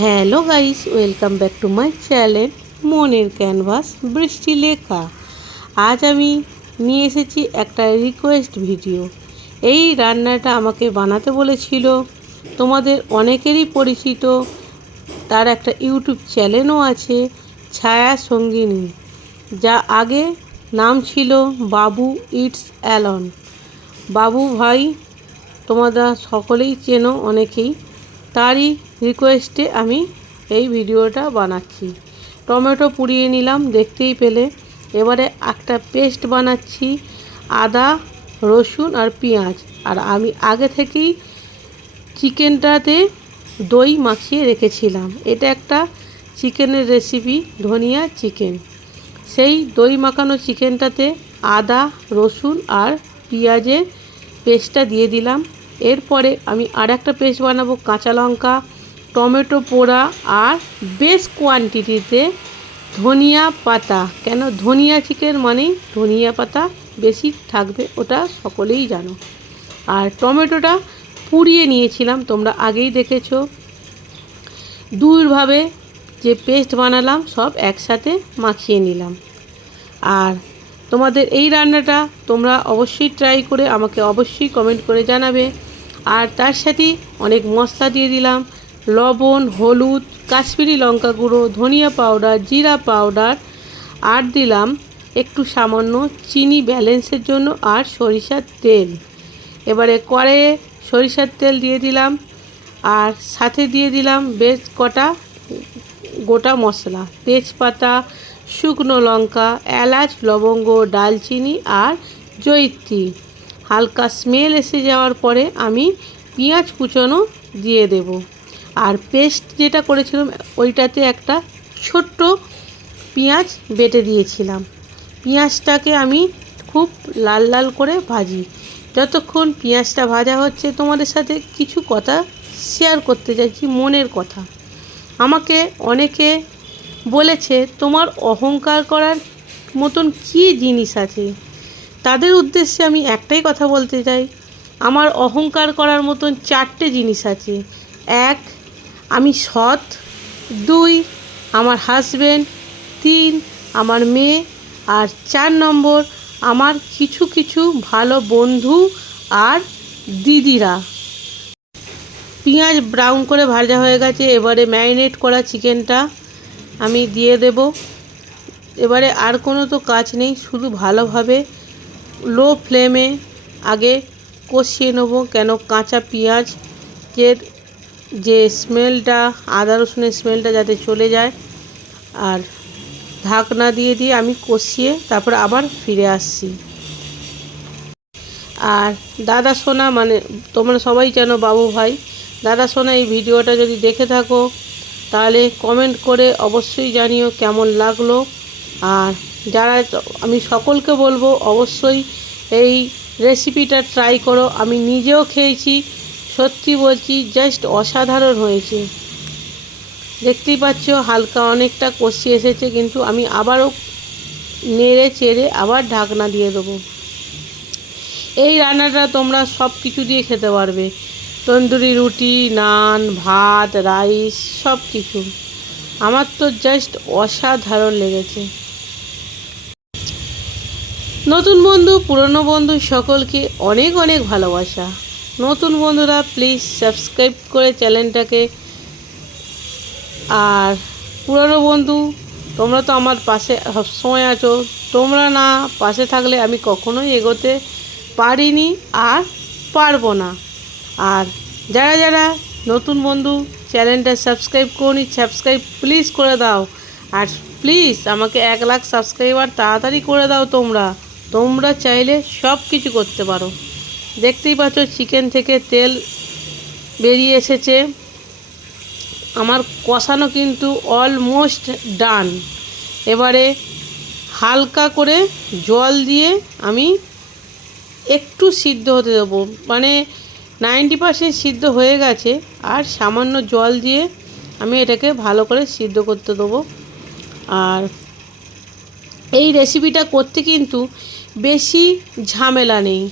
Hello guys, welcome back to my channel মনের canvas বৃষ্টি লেখা। আজ আমি নিয়ে এসেছি একটা রিকোয়েস্ট ভিডিও। এই রান্নাটা আমাকে বানাতে বলেছিল তোমাদের অনেকেরই পরিচিত, তার একটা ইউটিউব চ্যানেলও আছে, ছায়া সঙ্গিনী, যা আগে নাম ছিল বাবু ইটস অ্যালন। বাবু ভাই তোমরা সকলেই চেনো অনেকেই, তারই রিকোয়েস্টে আমি এই ভিডিওটা বানাচ্ছি। টমেটো পুড়িয়ে নিলাম, দেখতেই পেলে। এবারে একটা পেস্ট বানাচ্ছি আদা, রসুন আর পেঁয়াজ। আর আমি আগে থেকেই চিকেনটাতে দই মাখিয়ে রেখেছিলাম। এটা একটা চিকেনের রেসিপি, ধনিয়া চিকেন। সেই দই মাখানো চিকেনটাতে আদা, রসুন আর পেঁয়াজের পেস্টটা দিয়ে দিলাম। এরপরে আমি আর একটা পেস্ট বানাবো, কাঁচা লঙ্কা, টমেটো পোড়া আর বেশ কোয়ান্টিটিতে ধনিয়া পাতা। কেন ধনিয়া চিকেন মানেই ধনিয়া পাতা বেশি থাকবে, ওটা সকলেই জানো। আর টমেটোটা পুড়িয়ে নিয়েছিলাম, তোমরা আগেই দেখেছো। দুইভাবে যে পেস্ট বানালাম সব একসাথে মাখিয়ে নিলাম। আর তোমাদের এই রান্নাটা তোমরা অবশ্যই ট্রাই করে আমাকে অবশ্যই কমেন্ট করে জানাবে। আর তার সাথে অনেক মশলা দিয়ে দিলাম, লবণ, হলুদ, কাশ্মীরি লঙ্কা গুঁড়ো, ধনিয়া পাউডার, জিরা পাউডার, আর দিলাম একটু সামান্য চিনি ব্যালেন্সের জন্য, আর সরিষার তেল। এবারে কড়াইয়ে সরিষার তেল দিয়ে দিলাম, আর সাথে দিয়ে দিলাম বেশ কটা গোটা মশলা, তেজপাতা, শুকনো লঙ্কা, এলাচ, লবঙ্গ, ডালচিনি আর জয়িত্রী। হালকা স্মেল এসে যাওয়ার পরে আমি পেঁয়াজ কুচনো দিয়ে দেব। আর পেস্ট যেটা করেছিলাম ওইটাতে একটা ছোট্ট পেঁয়াজ বেটে দিয়েছিলাম। পেঁয়াজটাকে আমি খুব লাল লাল করে ভাজি। যতক্ষণ পেঁয়াজটা ভাজা হচ্ছে তোমাদের সাথে কিছু কথা শেয়ার করতে চাইছি, মনের কথা। আমাকে অনেকে বলেছে তোমার অহংকার করার মতন কী জিনিস আছে। তাদের উদ্দেশ্যে আমি একটাই কথা বলতে চাই, আমার অহংকার করার মতন 4টে জিনিস আছে। 1, আমি সৎ। 2, আমার হাজব্যান্ড। 3, আমার মেয়ে। আর 4 নম্বর, আমার কিছু কিছু ভালো বন্ধু আর দিদিরা। পেঁয়াজ ব্রাউন করে ভাজা হয়ে গেছে, এবারে ম্যারিনেট করা চিকেনটা আমি দিয়ে দেব। এবারে আর কোনো তো কাজ নেই, শুধু ভালোভাবে লো ফ্লেমে আগে কষিয়ে নেব। কেন কাঁচা পেঁয়াজের যে স্মেলটা, আদা রসুনের স্মেলটা যাতে চলে যায়। আর ঢাকনা দিয়ে দিয়ে আমি কষিয়ে তারপর আবার ফিরে আসছি। আর দাদা সোনা, মানে তোমরা সবাই জানো বাবু ভাই, দাদা সোনা এই ভিডিওটা যদি দেখে থাকো তাহলে কমেন্ট করে অবশ্যই জানিও কেমন লাগলো। আর যারা, আমি সকলকে বলবো অবশ্যই এই রেসিপিটা ট্রাই করো। আমি নিজেও খেয়েছি, সত্যি বলছি জাস্ট অসাধারণ হয়েছে। দেখতেই পাচ্ছ হালকা অনেকটা কষি এসেছে, কিন্তু আমি আবারও নেড়ে চেড়ে আবার ঢাকনা দিয়ে দেবো। এই রান্নাটা তোমরা সব কিছু দিয়ে খেতে পারবে, তন্দুরি রুটি, নান, ভাত, রাইস, সব কিছু। আমার তো জাস্ট অসাধারণ লেগেছে। নতুন বন্ধু, পুরনো বন্ধু সকলকে অনেক অনেক ভালোবাসা। নতুন বন্ধুরা প্লিজ সাবস্ক্রাইব করে চ্যানেলটাকে। আর পুরনো বন্ধু তোমরা তো আমার পাশে সবসময় আছো, তোমরা না পাশে থাকলে আমি কখনোই এগোতে পারিনি আর পারবো না। আর যারা যারা নতুন বন্ধু চ্যানেলটা সাবস্ক্রাইব করনি, সাবস্ক্রাইব প্লিজ করে দাও। আর প্লিজ আমাকে 1 লাখ সাবস্ক্রাইবার তাড়াতাড়ি করে দাও। তোমরা চাইলে সব কিছু করতে পারো। দেখতেই পাচ্ছ চিকেন থেকে তেল বেরিয়ে এসেছে। আমার কষানো কিন্তু অলমোস্ট ডান। এবারে হালকা করে জল দিয়ে আমি একটু সিদ্ধ হতে দেবো, মানে 90% সিদ্ধ হয়ে গেছে। আর সামান্য জল দিয়ে আমি এটাকে ভালো করে সিদ্ধ করতে দেবো। আর এই রেসিপিটা করতে কিন্তু বেশি ঝামেলা নেই।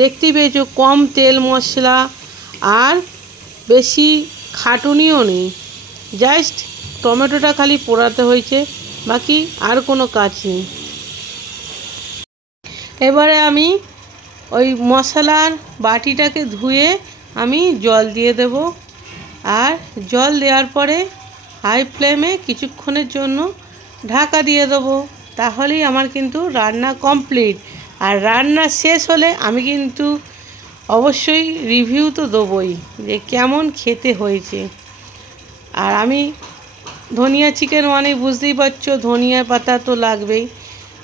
দেখতেই পেয়েছো কম তেল মশলা, আর বেশি খাটুনিও নেই। জাস্ট টমেটোটা খালি পোড়াতে হয়েছে, বাকি আর কোনো কাজ নেই। এবারে আমি ওই মশলার বাটিটাকে ধুয়ে আমি জল দিয়ে দেব, আর জল দেওয়ার পরে হাই ফ্লেমে কিছুক্ষণের জন্য ঢাকা দিয়ে দেবো। তাহলেই আমার কিন্তু রান্না কমপ্লিট। আর রান্না শেষ হলে আমি কিন্তু অবশ্যই রিভিউ তো দেবই যে কেমন খেতে হয়েছে। আর আমি ধনিয়া চিকেন মানে বুঝতেই পারছো, ধনিয়া পাতা তো লাগবেই,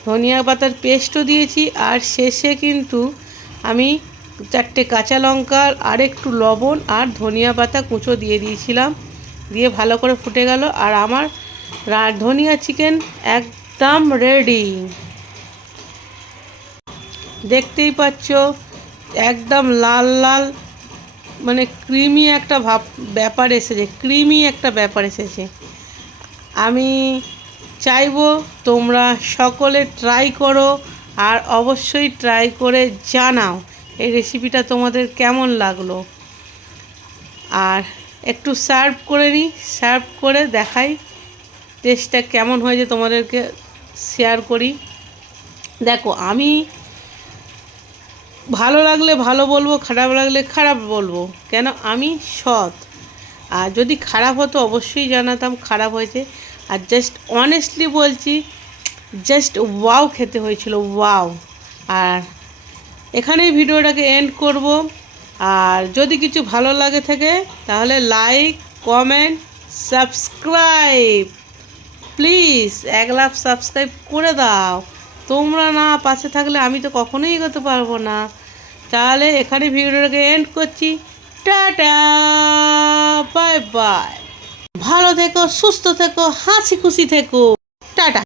ধনিয়া পাতার পেস্টও দিয়েছি। আর শেষে কিন্তু আমি 4টে কাঁচা লঙ্কা আর একটু লবণ আর ধনিয়া পাতা কুচো দিয়ে দিয়েছিলাম, দিয়ে ভালো করে ফুটে গেল। আর আমার ধনিয়া চিকেন একদম রেডি। দেখতেই পাচ্ছ একদম লাল লাল, মানে ক্রিমি একটা ব্যাপার এসেছে, ক্রিমি একটা ব্যাপার এসেছে। আমি চাইবো তোমরা সকলে ট্রাই করো, আর অবশ্যই ট্রাই করে জানাও এই রেসিপিটা তোমাদের কেমন লাগলো। আর একটু সার্ভ করে নিই, সার্ভ করে দেখাই টেস্টটা কেমন হয়েছে, তোমাদেরকে শেয়ার করি। দেখো, আমি ভালো লাগলে ভালো বলবো, খারাপ লাগলে খারাপ বলবো, কেন আমি সৎ। আর যদি খারাপ হতো অবশ্যই জানাতাম খারাপ হয়েছে। আর জাস্ট অনেস্টলি বলছি, জাস্ট ওয়াও খেতে হয়েছিল, ওয়াও। আর এখানেই ভিডিওটাকে এন্ড করব। আর যদি কিছু ভালো লাগে থাকে তাহলে like, comment, subscribe, please 1 lakh subscribe করে দাও। তোমরা না পাশে থাকলে আমি তো কখনোই এগোতে পারবো না। তাহলে এখানে ভিডিওটাকে এন্ড করছি। Tata, bye bye. ভালো থেকো, সুস্থ থেকো, হাসি খুশি থেকো। টাটা।